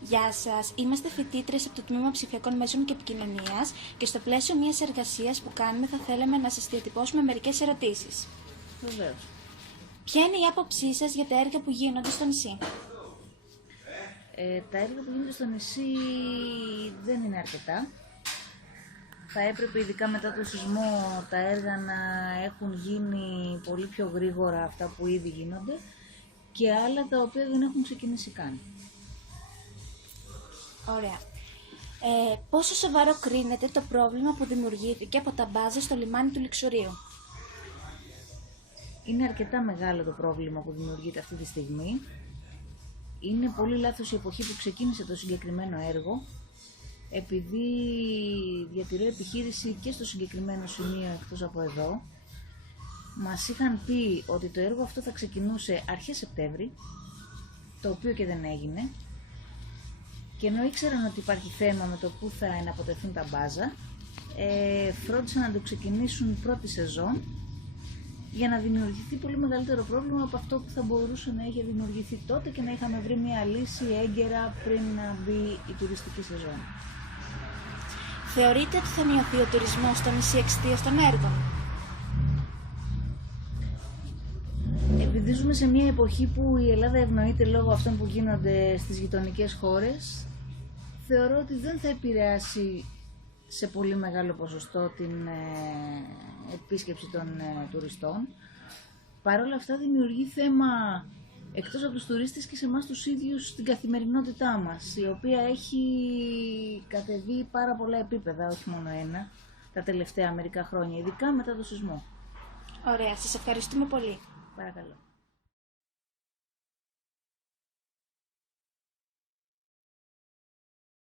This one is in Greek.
Γεια σας, είμαστε φοιτήτρες από το Τμήμα Ψηφιακών Μέσων και Επικοινωνίας και στο πλαίσιο μιας εργασίας που κάνουμε θα θέλαμε να σας διατυπώσουμε μερικές ερωτήσεις. Βεβαίως. Ποια είναι η άποψή σας για τα έργα που γίνονται στο νησί? Τα έργα που γίνονται στο νησί δεν είναι αρκετά. Θα έπρεπε, ειδικά μετά το σεισμό, τα έργα να έχουν γίνει πολύ πιο γρήγορα, αυτά που ήδη γίνονται, και άλλα τα οποία δεν έχουν ξεκινήσει καν. Ωραία. Πόσο σοβαρό κρίνεται το πρόβλημα που δημιουργήθηκε από τα μπάζα στο λιμάνι του Λιξορείου? Είναι αρκετά μεγάλο το πρόβλημα που δημιουργείται αυτή τη στιγμή. Είναι πολύ λάθος η εποχή που ξεκίνησε το συγκεκριμένο έργο, επειδή διατηρώ επιχείρηση και στο συγκεκριμένο σημείο εκτός από εδώ. Μας είχαν πει ότι το έργο αυτό θα ξεκινούσε αρχές Σεπτέμβρη, το οποίο και δεν έγινε, και ενώ ήξεραν ότι υπάρχει θέμα με το που θα εναποτεθούν τα μπάζα, φρόντισαν να το ξεκινήσουν πρώτη σεζόν για να δημιουργηθεί πολύ μεγαλύτερο πρόβλημα από αυτό που θα μπορούσε να είχε δημιουργηθεί τότε και να είχαμε βρει μια λύση έγκαιρα πριν να μπει η τουριστική σεζόν. Θεωρείτε ότι θα μειωθεί ο τουρισμός στο νησί εξαιτίας των έργων? Επειδή ζούμε σε μια εποχή που η Ελλάδα ευνοείται λόγω αυτών που γίνονται στις γειτονικές χώρες, θεωρώ ότι δεν θα επηρεάσει σε πολύ μεγάλο ποσοστό την επίσκεψη των τουριστών. Παρ' όλα αυτά δημιουργεί θέμα εκτός από τους τουρίστες και σε εμάς τους ίδιους στην καθημερινότητά μας, η οποία έχει κατεβεί πάρα πολλά επίπεδα, όχι μόνο ένα, τα τελευταία μερικά χρόνια, ειδικά μετά το σεισμό. Ωραία, σας ευχαριστούμε πολύ. Παρακαλώ.